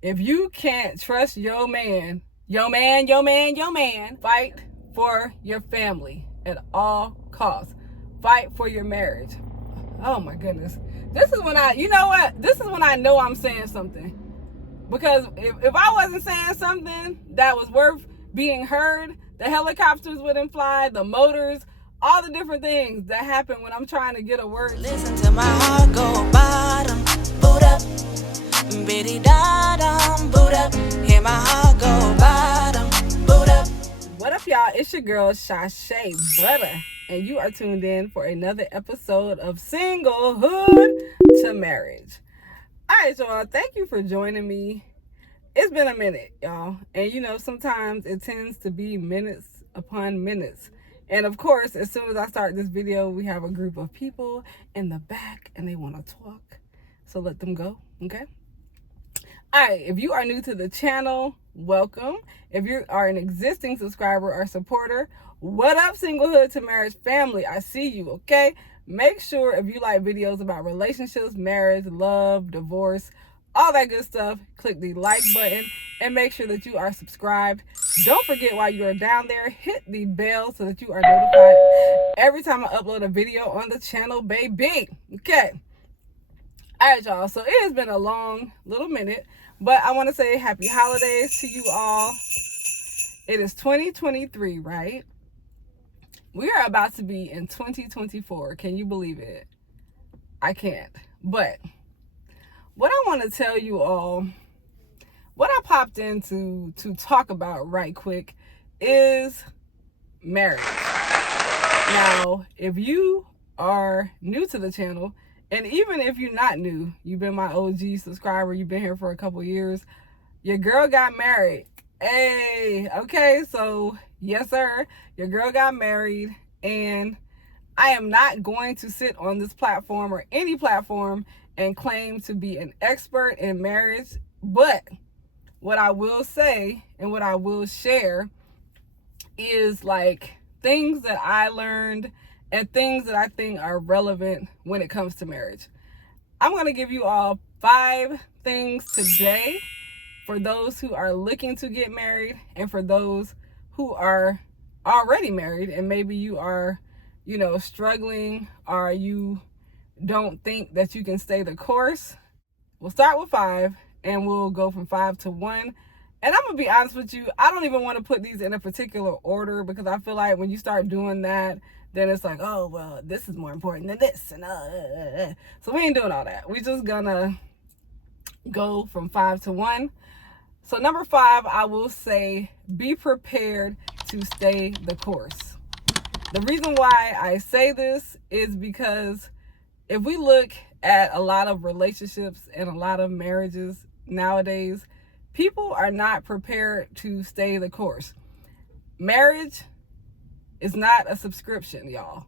If you can't trust your man, fight for your family at all costs. Fight for your marriage. Oh my goodness. This is when this is when I know I'm saying something. Because if I wasn't saying something that was worth being heard, the helicopters wouldn't fly, the motors, all the different things that happen when I'm trying to get a word. Listen to my heart go bottom, boot up, bitty da-dum, boot up. Hear my heart go bottom, boot up. What up, y'all? It's your girl, Chashe Butta, and you are tuned in for another episode of Singlehood to Marriage. All right, y'all, thank you for joining me. It's been a minute, y'all, and sometimes it tends to be minutes upon minutes. And of course, as soon as I start this video, we have a group of people in the back and they want to talk. So let them go, okay? All right, if you are new to the channel, welcome. If you are an existing subscriber or supporter, what up, Singlehood to Marriage family? I see you, okay? Make sure if you like videos about relationships, marriage, love, divorce, all that good stuff, click the like button and make sure that you are subscribed. Don't forget, while you are down there, hit the bell so that you are notified every time I upload a video on the channel, baby. Okay. All right, y'all. So it has been a long little minute, but I want to say happy holidays to you all. It is 2023, right? We are about to be in 2024. Can you believe it? I can't. But what I want to tell you all, what I popped in to talk about right quick is marriage. Now, if you are new to the channel, and even if you're not new, you've been my OG subscriber, you've been here for a couple years, your girl got married. Hey, okay, so yes, sir, your girl got married, and I am not going to sit on this platform or any platform and claim to be an expert in marriage, but what I will say and what I will share is like things that I learned and things that I think are relevant when it comes to marriage. I'm going to give you all 5 things today for those who are looking to get married and for those who are already married and maybe you are, struggling or you don't think that you can stay the course. We'll start with 5 and we'll go from 5 to 1. And I'm going to be honest with you, I don't even want to put these in a particular order because I feel like when you start doing that, then it's like, oh, well, this is more important than this. And So we ain't doing all that. We just going to go from 5 to 1. So number 5, I will say, be prepared to stay the course. The reason why I say this is because if we look at a lot of relationships and a lot of marriages nowadays, people are not prepared to stay the course. Marriage is not a subscription, y'all.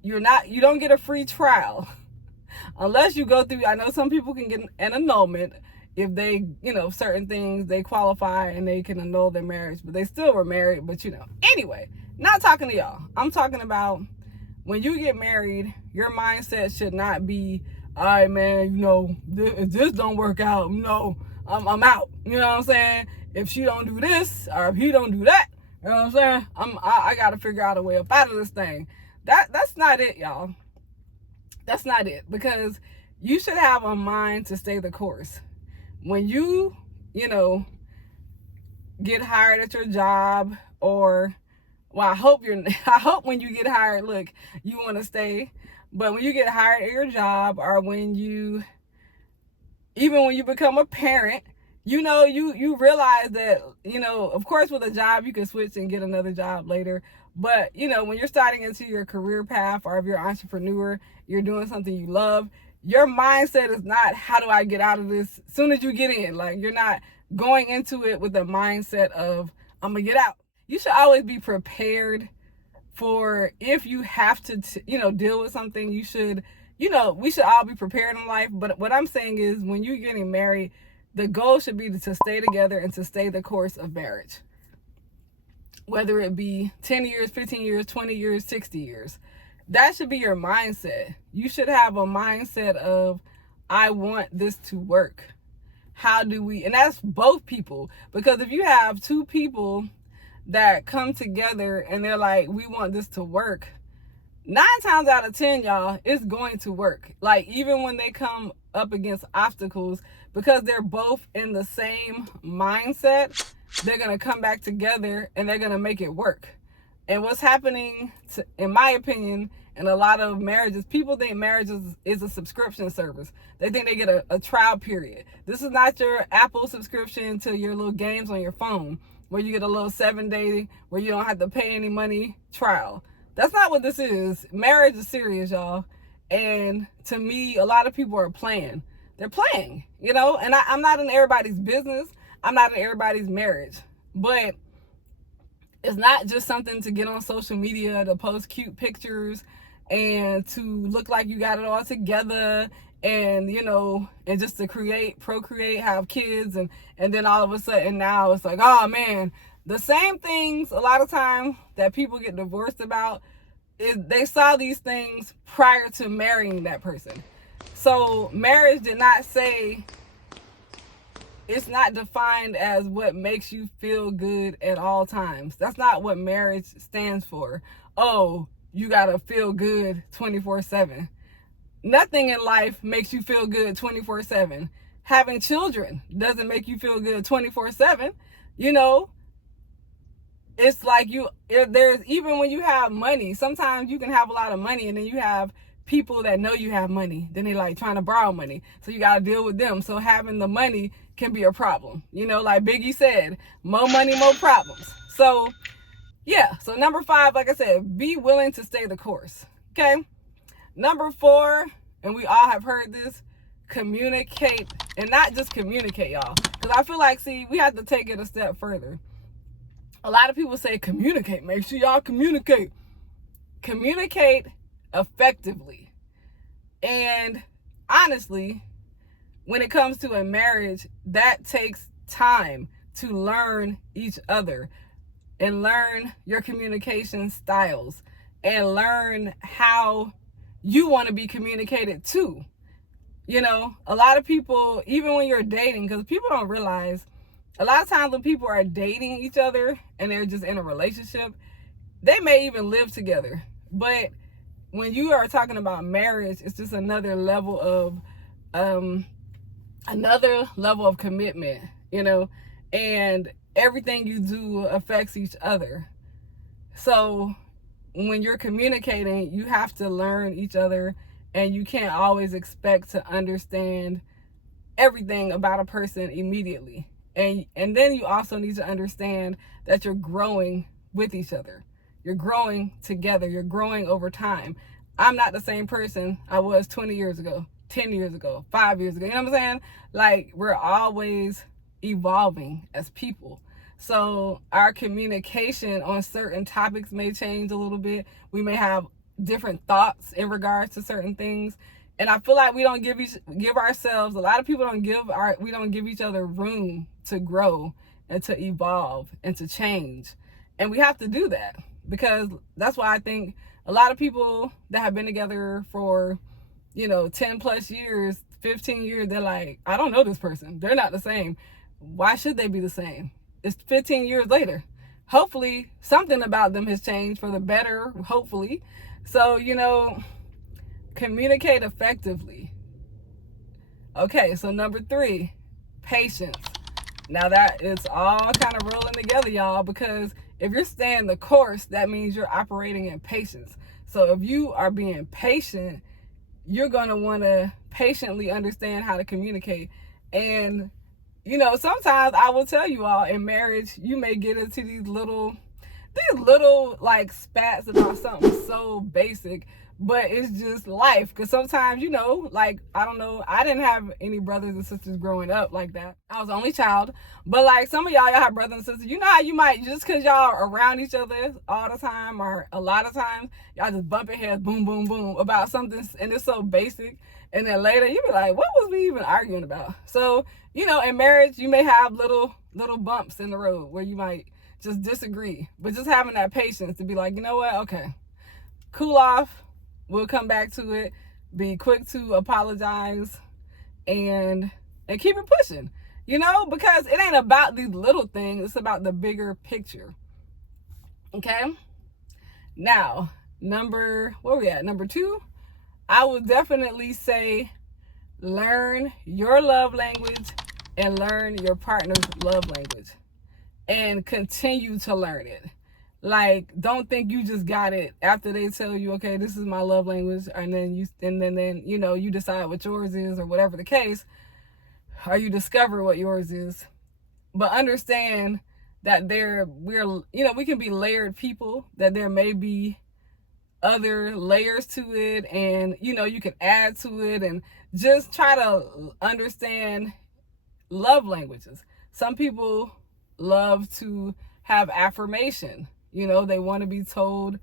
You don't get a free trial unless you go through. I know some people can get an annulment if they, certain things, they qualify and they can annul their marriage, but they still were married. But anyway, not talking to y'all. I'm talking about when you get married, your mindset should not be, all right, man, if this don't work out, I'm out. You know what I'm saying? If she don't do this or if he don't do that, you know what I'm saying? I got to figure out a way up out of this thing. That's not it, y'all. That's not it, because you should have a mind to stay the course. When you, get hired at your job, or well, I hope when you get hired, look, you want to stay. But when you get hired at your job, or even when you become a parent, you realize that, of course with a job you can switch and get another job later. But, when you're starting into your career path, or if you're an entrepreneur, you're doing something you love, your mindset is not, how do I get out of this as soon as you get in? Like, you're not going into it with the mindset of, I'm going to get out. You should always be prepared for if you have to, deal with something. You should, we should all be prepared in life. But what I'm saying is, when you're getting married, the goal should be to stay together and to stay the course of marriage. Whether it be 10 years, 15 years, 20 years, 60 years. That should be your mindset. You should have a mindset of, I want this to work. how do we, and that's both people, because if you have two people that come together and they're like, we want this to work, 9 times out of 10, y'all, it's going to work. Like, even when they come up against obstacles, because they're both in the same mindset, they're going to come back together and they're going to make it work. And what's happening, in my opinion, in a lot of marriages, people think marriage is a subscription service. They think they get a trial period. This is not your Apple subscription to your little games on your phone, where you get a little 7-day where you don't have to pay any money trial. That's not what this is. Marriage is serious, y'all. And to me, a lot of people are playing. They're playing, you know? And I'm not in everybody's business. I'm not in everybody's marriage. But it's not just something to get on social media, to post cute pictures and to look like you got it all together, and, you know, and just to procreate, have kids, and then all of a sudden now it's like, oh man, the same things a lot of times that people get divorced about is they saw these things prior to marrying that person. So marriage did not say, it's not defined as what makes you feel good at all times. That's not what marriage stands for. Oh, you gotta feel good 24/7. Nothing in life makes you feel good 24/7. Having children doesn't make you feel good 24/7. You know, it's like there's, even when you have money, sometimes you can have a lot of money and then you have people that know you have money, then they like trying to borrow money, so you got to deal with them. So having the money can be a problem, you know, like Biggie said, more money, more problems. So yeah, so number 5, like I said, be willing to stay the course. Okay, number 4, and we all have heard this, communicate. And not just communicate, y'all, because I feel like, see, we have to take it a step further. A lot of people say communicate. Make sure y'all communicate. Communicate effectively. And honestly, when it comes to a marriage, that takes time to learn each other and learn your communication styles and learn how you want to be communicated to. You know, a lot of people, even when you're dating, because people don't realize, a lot of times when people are dating each other and they're just in a relationship, they may even live together. But when you are talking about marriage, it's just another level of commitment, you know, and everything you do affects each other. So when you're communicating, you have to learn each other, and you can't always expect to understand everything about a person immediately. And then you also need to understand that you're growing with each other. You're growing together. You're growing over time. I'm not the same person I was 20 years ago, 10 years ago, 5 years ago. You know what I'm saying? Like, we're always evolving as people. So our communication on certain topics may change a little bit. We may have different thoughts in regards to certain things. And I feel like we don't give ourselves, a lot of people we don't give each other room to grow and to evolve and to change. And we have to do that, because that's why I think a lot of people that have been together for, 10 plus years, 15 years, they're like, I don't know this person. They're not the same. Why should they be the same? It's 15 years later. Hopefully something about them has changed for the better, hopefully. So, communicate effectively. Okay, so number 3, patience. Now that it's all kind of rolling together, y'all, because if you're staying the course, that means you're operating in patience. So if you are being patient, you're going to want to patiently understand how to communicate. And, sometimes I will tell you all, in marriage, you may get into these little like spats about something so basic, but it's just life. Because sometimes, like, I don't know, I didn't have any brothers and sisters growing up like that. I was the only child. But like some of y'all have brothers and sisters. You know how you might, just because y'all are around each other all the time, or a lot of times, y'all just bumping heads, boom, boom, boom, about something, and it's so basic. And then later you be like, what was we even arguing about? So, in marriage, you may have little bumps in the road where you might just disagree. But just having that patience to be like, you know what? Okay, cool off. We'll come back to it. Be quick to apologize and keep it pushing. You know, because it ain't about these little things, it's about the bigger picture. Okay? Now, number 2, I would definitely say learn your love language and learn your partner's love language and continue to learn it. Like, don't think you just got it after they tell you, okay, this is my love language, and then you decide what yours is, or whatever the case, or you discover what yours is. But understand that we can be layered people, that there may be other layers to it, and you can add to it, and just try to understand love languages. Some people love to have affirmation. They want to be told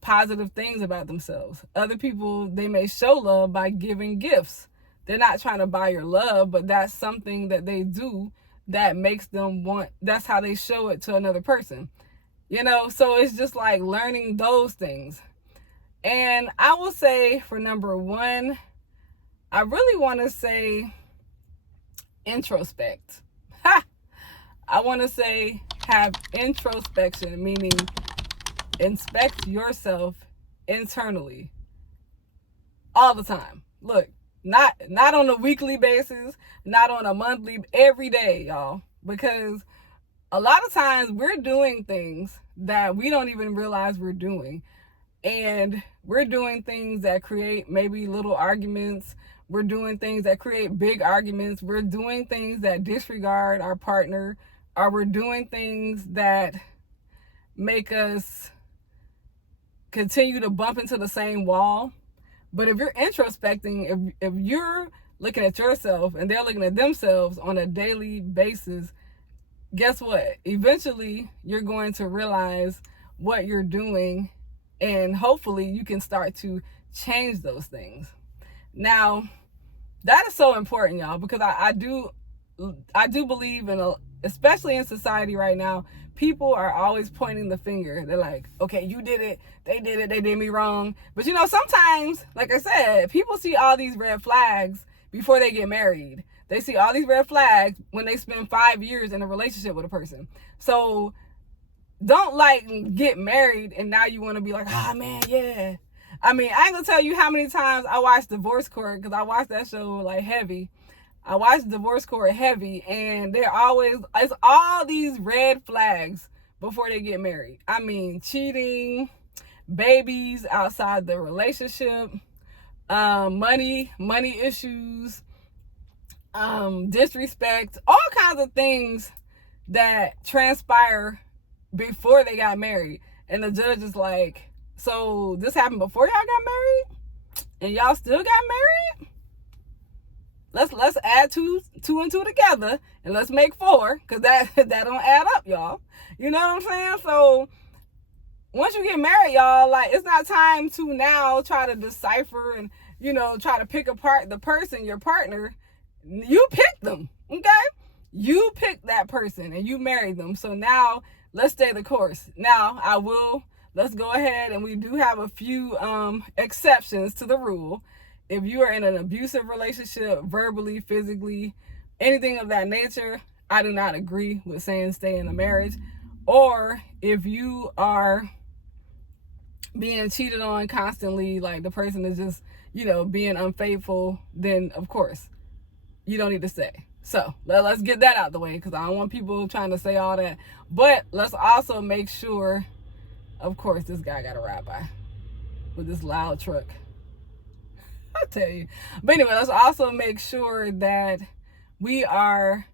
positive things about themselves. Other people, they may show love by giving gifts. They're not trying to buy your love, but that's something that they do that makes them want, that's how they show it to another person. So it's just like learning those things. And I will say for number 1, I really want to say introspect. I want to say have introspection, meaning inspect yourself internally all the time. Look, not on a weekly basis, not on a monthly, every day, y'all. Because a lot of times we're doing things that we don't even realize we're doing. And we're doing things that create maybe little arguments. We're doing things that create big arguments. We're doing things that disregard our partner, or we're doing things that make us continue to bump into the same wall. But if you're introspecting, if you're looking at yourself and they're looking at themselves on a daily basis, guess what? Eventually, you're going to realize what you're doing, and hopefully you can start to change those things. Now, that is so important, y'all, because I do believe especially in society right now, people are always pointing the finger. They're like, okay, you did it, they did me wrong. But sometimes, like I said, people see all these red flags before they get married. They see all these red flags when they spend 5 years in a relationship with a person. So don't get married and now you want to be like, man, yeah. I mean, I ain't gonna tell you how many times I watched Divorce Court, because I watched that show like heavy. I watched Divorce Court heavy, and it's all these red flags before they get married. I mean, cheating, babies outside the relationship, money issues, disrespect, all kinds of things that transpire before they got married. And the judge is like, so this happened before y'all got married? And y'all still got married? Let's add two and two together, and let's make 4, because that don't add up, y'all. You know what I'm saying? So once you get married, y'all, like, it's not time to now try to decipher and try to pick apart the person, your partner. You picked them, okay? You picked that person and you married them. So now let's stay the course. Now let's go ahead, and we do have a few exceptions to the rule. If you are in an abusive relationship, verbally, physically, anything of that nature, I do not agree with saying stay in a marriage. Or if you are being cheated on constantly, like the person is just, being unfaithful, then of course you don't need to stay. So let's get that out the way, because I don't want people trying to say all that. But let's also make sure, of course, this guy got a ride by with this loud truck. I'll tell you. But anyway, let's also make sure that we are,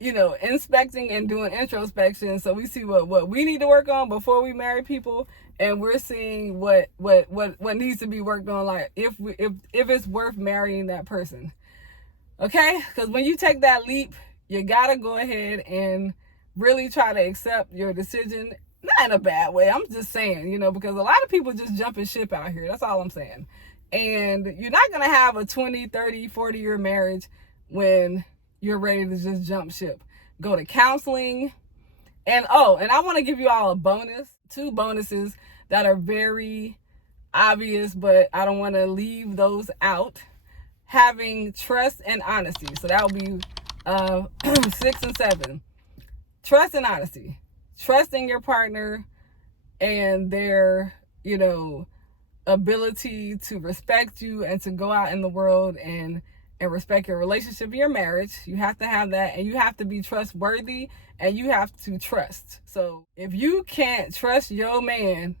inspecting and doing introspection, so we see what we need to work on before we marry people, and we're seeing what needs to be worked on, like if it's worth marrying that person. Okay? Because when you take that leap, you gotta go ahead and really try to accept your decision. Not in a bad way. I'm just saying, because a lot of people just jumping ship out here. That's all I'm saying. And you're not going to have a 20, 30, 40-year marriage when you're ready to just jump ship. Go to counseling. And I want to give you all a bonus, 2 bonuses that are very obvious, but I don't want to leave those out. Having trust and honesty. So that would be 6 and 7. Trust and honesty. Trusting your partner and their, ability to respect you and to go out in the world and respect your relationship, your marriage. You have to have that, and you have to be trustworthy, and you have to trust. So if you can't trust your man,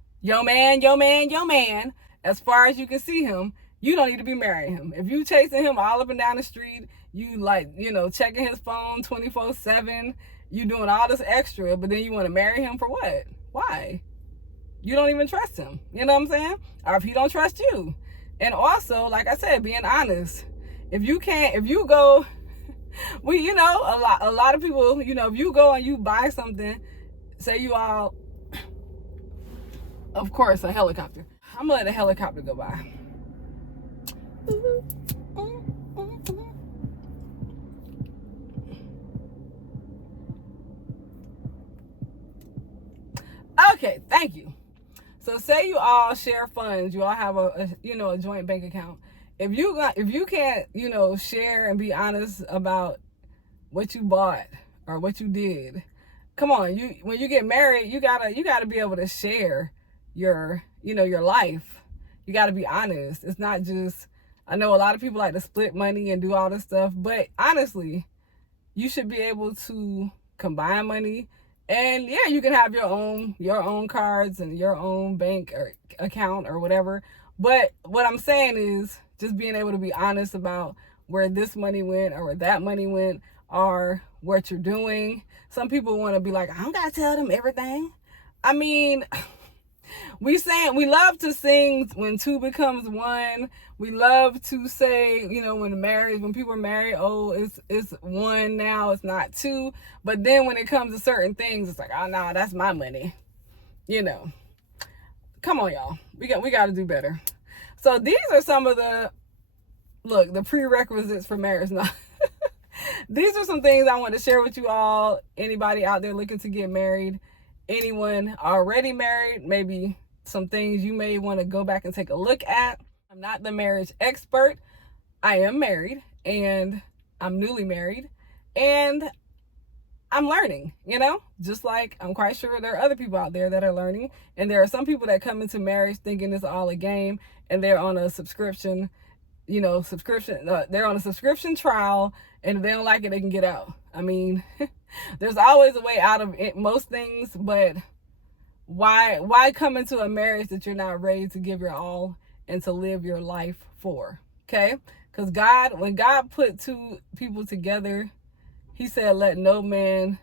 as far as you can see him, you don't need to be marrying him. If you chasing him all up and down the street, you checking his phone 24/7, you doing all this extra, but then you want to marry him for what? Why? You don't even trust him. You know what I'm saying? Or if he don't trust you. And also, like I said, being honest. If you go, a lot of people, if you go and you buy something, say you all, of course, a helicopter. I'm gonna let a helicopter go by. Okay, thank you. So say you all share funds, you all have a joint bank account. If you can't, share and be honest about what you bought or what you did, come on, when you get married, you gotta be able to share your life. You gotta be honest. It's not just, I know a lot of people like to split money and do all this stuff, but honestly, you should be able to combine money. And yeah, you can have your own cards and your own bank or account or whatever. But what I'm saying is just being able to be honest about where this money went or where that money went or what you're doing. Some people want to be like, I don't gotta tell them everything. I mean, we love to sing when two becomes one. We love to say, when people are married, oh, it's one now, it's not two. But then when it comes to certain things, it's like, oh no, that's my money. Come on, y'all. We got to do better. So these are some of the prerequisites for marriage. Now, these are some things I want to share with you all. Anybody out there looking to get married, anyone already married, maybe some things you may want to go back and take a look at. I'm not the marriage expert. I am married and I'm newly married and I'm learning, just like I'm quite sure there are other people out there that are learning. And there are some people that come into marriage thinking it's all a game and they're on a subscription, they're on a subscription trial, and if they don't like it, they can get out. I mean, there's always a way out of most things, but why come into a marriage that you're not ready to give your all and to live your life for? Okay? Because when God put two people together, he said, let no man,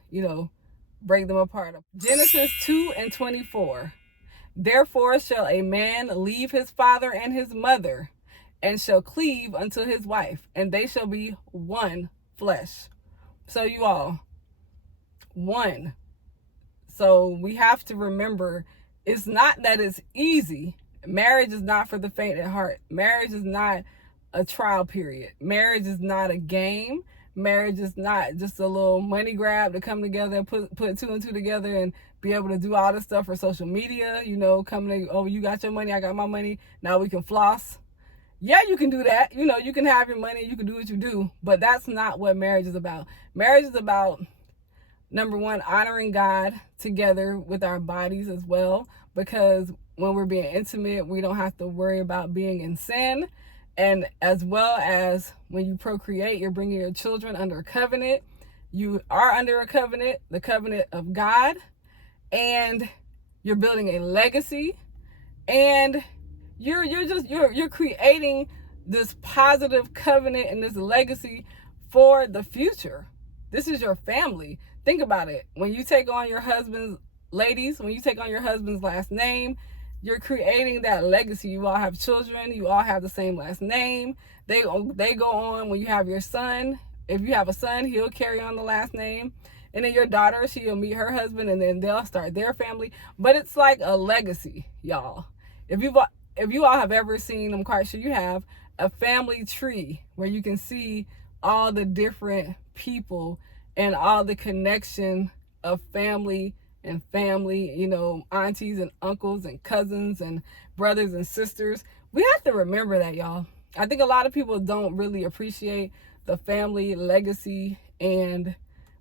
break them apart. Genesis 2:24. Therefore shall a man leave his father and his mother, and shall cleave unto his wife, and they shall be one flesh. So you all, one. So we have to remember, it's not that it's easy. Marriage is not for the faint at heart. Marriage is not a trial period. Marriage is not a game. Marriage is not just a little money grab to come together and put two and two together and be able to do all this stuff for social media. Coming, oh, you got your money, I got my money, now we can floss. Yeah, you can do that. You can have your money, you can do what you do, but that's not what marriage is about. Marriage is about, number one, honoring God together with our bodies as well, because when we're being intimate, we don't have to worry about being in sin. And as well as when you procreate, you're bringing your children under a covenant. You are under a covenant, the covenant of God, and you're building a legacy, and you're creating this positive covenant and this legacy for the future. This is your family. Think about it. When you take on your husband's, ladies, when you take on your husband's last name, you're creating that legacy. You all have children. You all have the same last name. They go on when you have your son. If you have a son, he'll carry on the last name. And then your daughter, she'll meet her husband, and then they'll start their family. But it's like a legacy, y'all. If you all have ever seen, I'm quite sure you have, a family tree where you can see all the different people and all the connection of family and family, aunties and uncles and cousins and brothers and sisters. We have to remember that, y'all. I think a lot of people don't really appreciate the family legacy and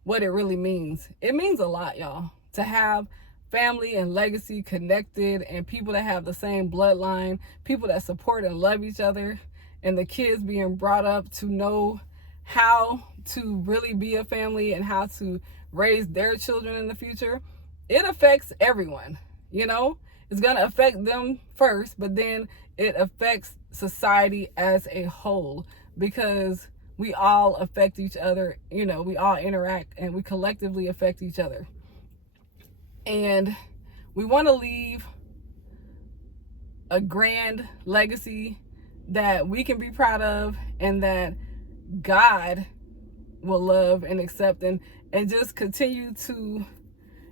what it really means. It means a lot, y'all, to have family and legacy connected, and people that have the same bloodline, people that support and love each other, and the kids being brought up to know how to really be a family and how to raise their children in the future. It affects everyone, you know. It's going to affect them first, but then it affects society as a whole, because we all affect each other, you know, we all interact and we collectively affect each other. And we want to leave a grand legacy that we can be proud of, and that God will love and accept, and just continue to,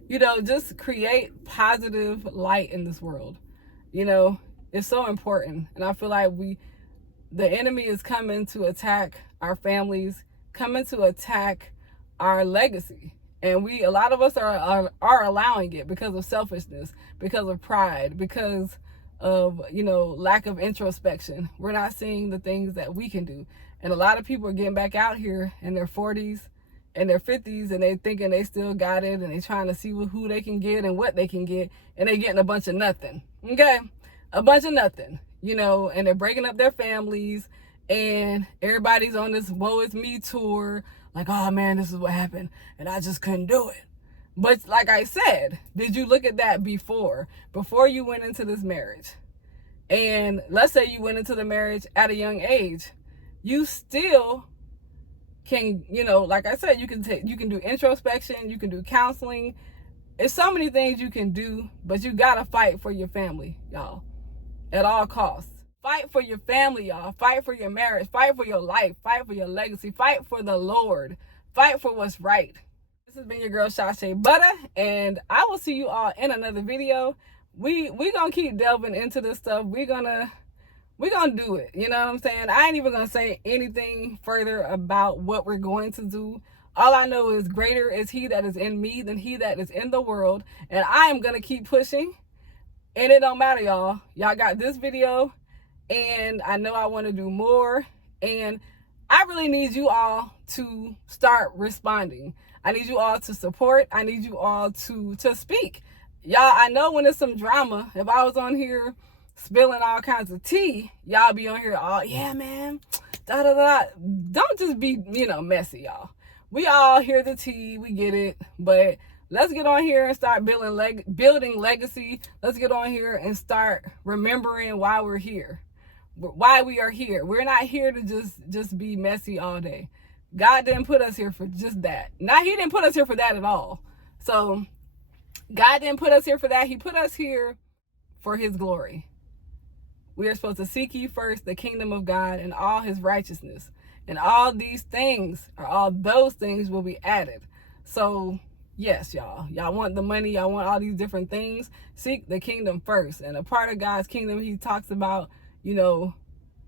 you know, just create positive light in this world. You know, it's so important. And I feel like the enemy is coming to attack our families, coming to attack our legacy. And a lot of us are allowing it because of selfishness, because of pride, because of, you know, lack of introspection. We're not seeing the things that we can do. And a lot of people are getting back out here in their 40s and their 50s, and they thinking they still got it, and they trying to see who they can get and what they can get, and they getting a bunch of nothing. Okay? A bunch of nothing, you know, and they're breaking up their families, and everybody's on this woe is me tour, like, oh man, this is what happened, and I just couldn't do it. But like I said, did you look at that before you went into this marriage? And let's say you went into the marriage at a young age, you still can, you know, like I said, you can do introspection, you can do counseling. It's so many things you can do, but you gotta fight for your family, y'all, at all costs. Fight for your family, y'all. Fight for your marriage. Fight for your life. Fight for your legacy. Fight for the Lord. Fight for what's right. This has been your girl, Chashe Butta, and I will see you all in another video. We gonna keep delving into this stuff. We're gonna do it. You know what I'm saying? I ain't even gonna say anything further about what we're going to do. All I know is greater is he that is in me than he that is in the world. And I am gonna keep pushing. And it don't matter, y'all. Y'all got this video, and I know I want to do more. And I really need you all to start responding. I need you all to support. I need you all to speak. Y'all, I know when there's some drama, if I was on here spilling all kinds of tea, y'all be on here all, yeah, man, da da da. Don't just be, you know, messy, y'all. We all hear the tea, we get it, but let's get on here and start building legacy. Let's get on here and start remembering why we're here, why we are here. We're not here to just be messy all day. God didn't put us here for just that. Now, he didn't put us here for that at all. So God didn't put us here for that. He put us here for his glory. We are supposed to seek ye first the kingdom of God and all his righteousness. And all these things, or all those things, will be added. So yes, y'all want the money, y'all want all these different things. Seek the kingdom first. And a part of God's kingdom, he talks about, you know,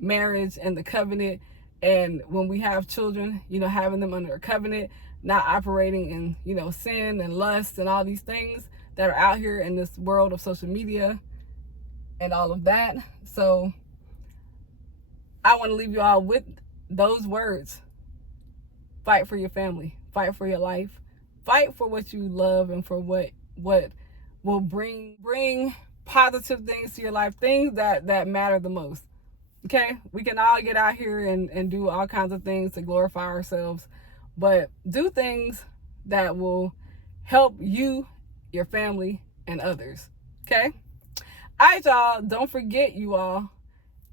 marriage and the covenant. And when we have children, you know, having them under a covenant, not operating in, you know, sin and lust and all these things that are out here in this world of social media and all of that. So I want to leave you all with those words. Fight for your family. Fight for your life. Fight for what you love and for what will bring positive things to your life, things that matter the most. Okay? We can all get out here and do all kinds of things to glorify ourselves, but do things that will help you, your family, and others. Okay? All right, y'all. Don't forget, you all,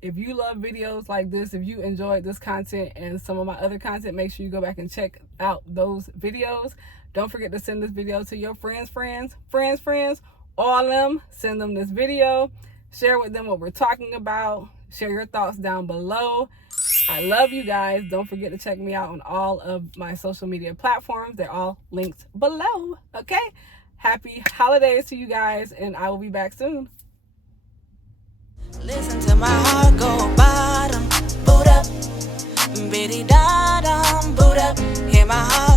if you love videos like this, if you enjoyed this content and some of my other content, make sure you go back and check out those videos. Don't forget to send this video to your friends, all of them. Send them this video. Share with them what we're talking about. Share your thoughts down below. I love you guys. Don't forget to check me out on all of my social media platforms. They're all linked below. Okay? Happy holidays to you guys, and I will be back soon. Listen to my heart go bottom, boot up, biddy da dum, boot up, hear my heart.